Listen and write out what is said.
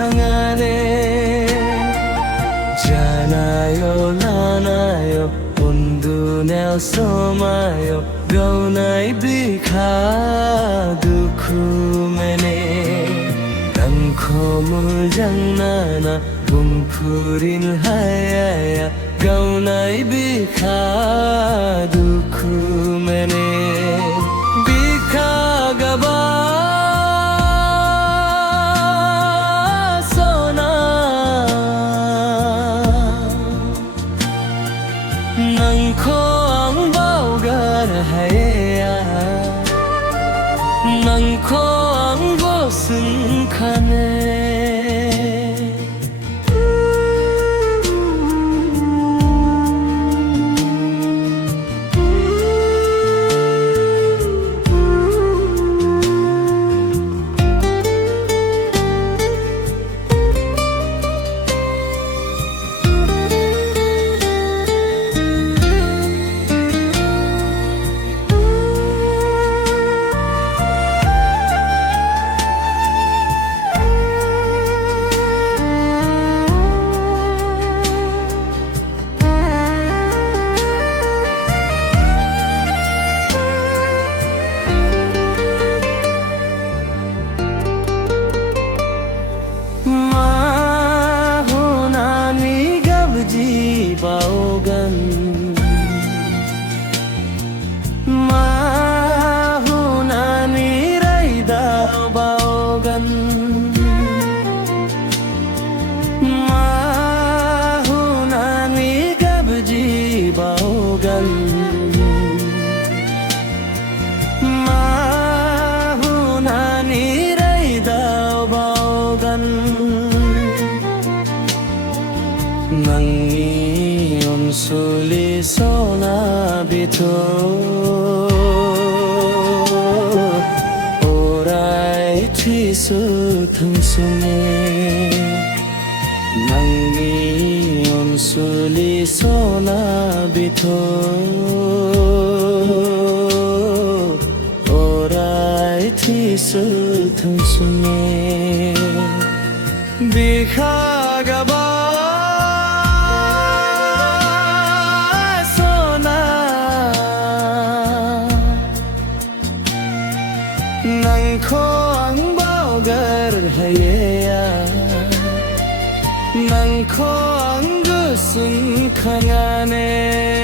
강하네 자나요 나나요 온두 넬소마요 가운아이 비카 두쿠메네 랑코물 장나나 붕푸린 하야야 가운아이 비카 두쿠메네 비카가바 소나 낭코 앙바오가라 하야 낭코 앙보슨 카네 baogan mahunani raida baogan mahunani gabji baogan mahunani raida baogan nangi suli sona bito orai thisu thungsune nangi suli sona bito orai thisu thungsune bikhagaba 낭코 앙바오가를 하예야 낭코 앙그슨 강하네